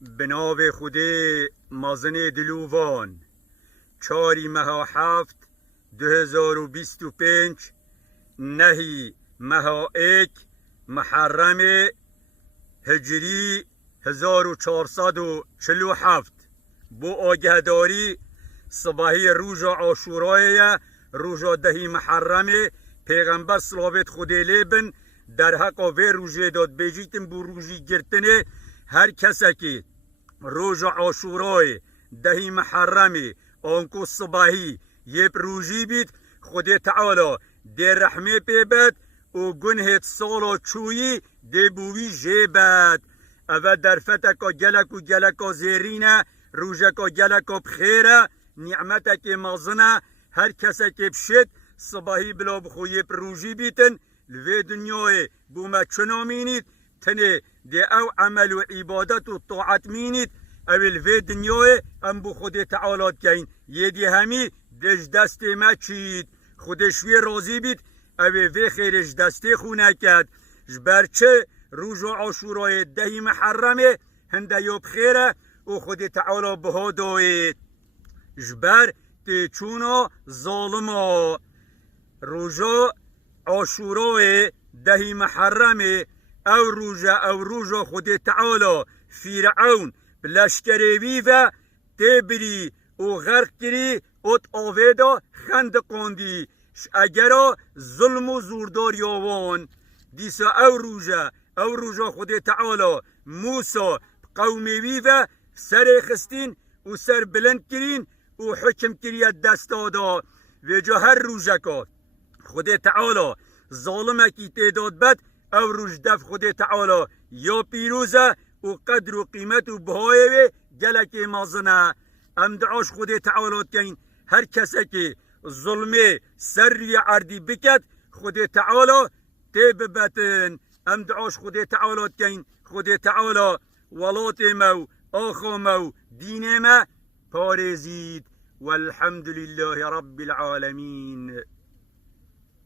بناو خوده مازن دلووان 4 ماه 7 2025 نهی ماه 1 محرم هجری 1447 بو آگهداری صباحی روز عاشورای روز 10 محرم پیغمبر صلوات خدا لیبن در حق و روزی داد بیجیتن بو روزی گرتنه هر کسی که روز عاشورای 10 محرم آنکو صباحی یه روزی بید خدا تعالی در رحمه پیبد و گنهت سالا چویی دی بوی جیبد او در فتکا گلکا زیرینه روزکا گلکا بخیره نعمتک مازنه هر کسی که بشد صباحی بلا بخوی روزی بیتن لوی دنیای بوما چنا مینید تنه دی او عمل و عبادت و طاعت مینید او لوی دنیای ام بو خود تعالی کین یه دی همی دش دست ما چید خودشوی راضی بید او وی خیرش دسته خونه کد جبرچه روز عاشورای 10 محرمه هنده یوب خیره و خود تعالی بها داید جبر تیچونا ظالما روز عاشورای 10 محرمه او روز خود تعالی فرعون بلشکری و تبری و غرق کری ات آویدا خند قاندی اگرا ظلم و زوردار یاوان دیسا او روزا خود تعالی موسا قومی و سر خستین و سر بلند کرین و حکم کریت دست دادا و جا هر روزکا خود تعالی ظالمکی تعداد بد او روز دف خود تعالی یا پیروزه و قدر و قیمت و بهای گلک مازنه ام دعاش خود تعالی کن هر کسی که ظلمه سری عردی بکد خود تعالی تیب بتن ام دعاش خود تعالی کن خود تعالی ولات مو آخا مو دین ما پارزید والحمد لله رب العالمین.